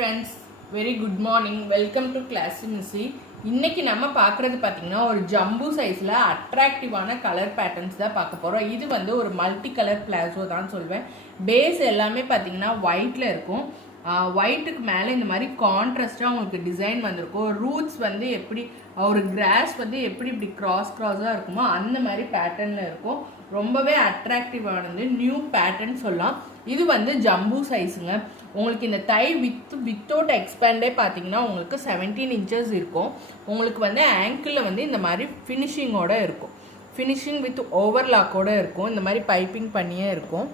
Friends very good morning welcome to class மிஸ்ஸி இன்னைக்கு நம்ம பார்க்குறது பார்த்தீங்கன்னா ஒரு ஜம்பு சைஸில் அட்ராக்டிவான கலர் பேட்டர்ன்ஸ் தான் பார்க்க போகிறோம் இது வந்து ஒரு மல்டி கலர் பிளாசோ தான் சொல்வேன். பேஸ் எல்லாமே பார்த்தீங்கன்னா ஒயிட்டில் இருக்கும். ஒயிட்டுக்கு மேலே இந்த மாதிரி கான்ட்ராஸ்டாக உங்களுக்கு டிசைன் வந்திருக்கும். ரூட்ஸ் வந்து எப்படி ஒரு கிராஸ் வந்து எப்படி இப்படி கிராஸ் கிராஸாக இருக்குமோ அந்த மாதிரி பேட்டர்னில் இருக்கும். ரொம்பவே அட்ராக்டிவானது நியூ பேட்டர்ன் சொல்லலாம். இது வந்து ஜம்பு சைஸுங்க உங்களுக்கு இந்த தை வித் வித்தவுட் எக்ஸ்பேண்டே பார்த்தீங்கன்னா உங்களுக்கு செவன்டீன் இன்ச்சஸ் இருக்கும். உங்களுக்கு வந்து ஆங்கிளில் வந்து இந்த மாதிரி ஃபினிஷிங்கோட இருக்கும். ஃபினிஷிங் வித் ஓவர்லாக்கோடு இருக்கும். இந்த மாதிரி பைப்பிங் பண்ணியே இருக்கும்.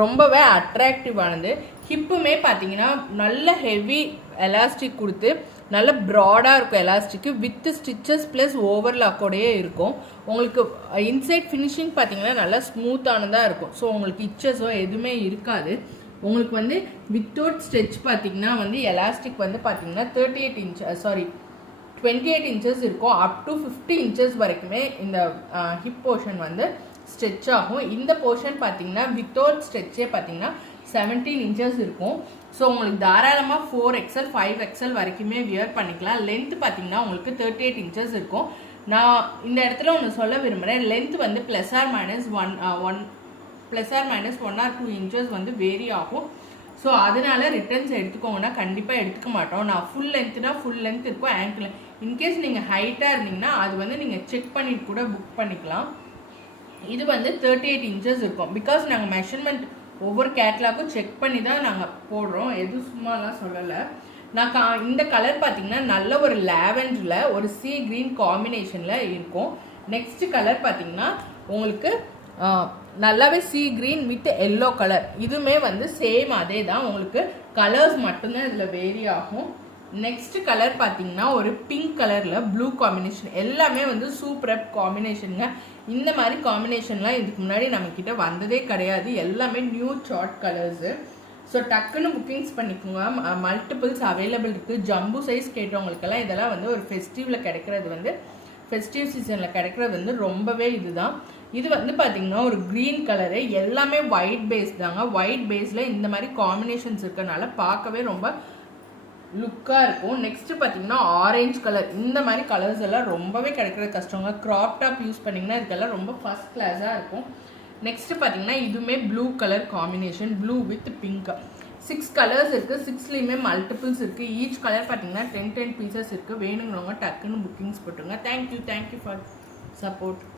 ரொம்பவே அட்ராக்டிவானது ஹிப்புமே பார்த்தீங்கன்னா நல்ல ஹெவி எலாஸ்டிக் கொடுத்து நல்ல ப்ராடாக இருக்கும் எலாஸ்டிக்கு வித் ஸ்டிச்சஸ் ப்ளஸ் ஓவர்லாக்கோடையே இருக்கும். உங்களுக்கு uh, இன்சைட் ஃபினிஷிங் பார்த்தீங்கன்னா நல்லா ஸ்மூத்தானதாக இருக்கும். ஸோ உங்களுக்கு இச்சஸோ எதுவுமே இருக்காது. உங்களுக்கு வந்து வித்தவுட் ஸ்டிச் பார்த்தீங்கன்னா வந்து எலாஸ்டிக் வந்து பார்த்தீங்கன்னா thirty eight inch sorry twenty eight inches இருக்கும். அப் டு ஃபிஃப்டி இன்ச்சஸ் வரைக்குமே இந்த uh, ஹிப் போர்ஷன் வந்து ஸ்ட்ரெச் ஆகும். இந்த போர்ஷன் பார்த்தீங்கன்னா வித்தவுட் ஸ்ட்ரெச்சே பார்த்தீங்கன்னா செவன்டீன் இன்ச்சஸ் இருக்கும். ஸோ உங்களுக்கு தாராளமாக ஃபோர் எக்ஸல் ஃபைவ் எக்ஸல் வரைக்குமே வியர் பண்ணிக்கலாம். லென்த் பார்த்தீங்கன்னா உங்களுக்கு தேர்ட்டி எயிட் இன்ச்சஸ் இருக்கும். நான் இந்த இடத்துல ஒன்று சொல்ல விரும்புகிறேன் லென்த் வந்து plus or minus one one plus or minus one or two inches வந்து வேரி ஆகும். ஸோ அதனால ரிட்டர்ன்ஸ் எடுத்துக்கோங்கன்னா கண்டிப்பாக எடுத்துக்க மாட்டோம். நான் ஃபுல் லென்த்னா ஃபுல் லென்த் இருக்கும். ஆங்கிள் இன்கேஸ் நீங்கள் ஹைட்டாக இருந்தீங்கன்னா அது வந்து நீங்கள் செக் பண்ணிட்டு கூட புக் பண்ணிக்கலாம். இது வந்து தேர்ட்டி எயிட் இன்ச்சஸ் இருக்கும். பிகாஸ் நாங்கள் மெஷர்மெண்ட் ஒவ்வொரு கேட்லாக்கும் செக் பண்ணி தான் நாங்கள் போடுறோம். எதுவும் சும்மாலாம் சொல்லலை. நான் கா இந்த கலர் பார்த்தீங்கன்னா நல்ல ஒரு லேவெண்டரில் ஒரு சி க்ரீன் காம்பினேஷனில் இருக்கும். நெக்ஸ்ட் கலர் பார்த்தீங்கன்னா உங்களுக்கு நல்லாவே sea green with yellow colour இதுவுமே வந்து சேம் அதே தான் உங்களுக்கு கலர்ஸ் மட்டும்தான் இதில் வேரி ஆகும். நெக்ஸ்ட் கலர் பார்த்தீங்கன்னா ஒரு பிங்க் கலரில் ப்ளூ காம்பினேஷன் எல்லாமே வந்து சூப்பரப் காம்பினேஷனுங்க இந்த மாதிரி காம்பினேஷன்லாம் இதுக்கு முன்னாடி நம்மக்கிட்ட வந்ததே கிடையாது. எல்லாமே நியூ சார்ட் கலர்ஸு ஸோ டக்குன்னு புக்கிங்ஸ் பண்ணிக்கோங்க. மல்டிபிள்ஸ் அவைலபிள் இருக்குது ஜம்பு சைஸ் கேட்டவங்களுக்கெல்லாம் இதெல்லாம் வந்து ஒரு ஃபெஸ்டிவில் கிடைக்கிறது வந்து ஃபெஸ்டிவ் சீசனில் கிடைக்கிறது வந்து ரொம்பவே இதுதான். இது வந்து பார்த்தீங்கன்னா ஒரு க்ரீன் கலரு எல்லாமே ஒயிட் பேஸ் தாங்க. ஒயிட் பேஸில் இந்த மாதிரி காம்பினேஷன்ஸ் இருக்கனால பார்க்கவே ரொம்ப லுக்காக இருக்கும். நெக்ஸ்ட் பார்த்தீங்கன்னா ஆரேஞ்ச் கலர் இந்த மாதிரி கலர்ஸ் எல்லாம் ரொம்பவே கிடைக்கிறது கஷ்டங்க. க்ராப் டாப் யூஸ் பண்ணிங்கன்னா இதுக்கெல்லாம் ரொம்ப ஃபஸ்ட் கிளாஸாக இருக்கும். நெக்ஸ்ட் பார்த்தீங்கன்னா இதுவுமே blue colour combination blue with pink six colours இருக்குது சிக்ஸ்லேயுமே மல்டிபிள்ஸ் இருக்குது ஈச் கலர் பார்த்தீங்கன்னா டென் டென் பீசஸ் இருக்குது வேணுங்கிறவங்க டக்குன்னு புக்கிங்ஸ் போட்டுருங்க. Thank you thank you for support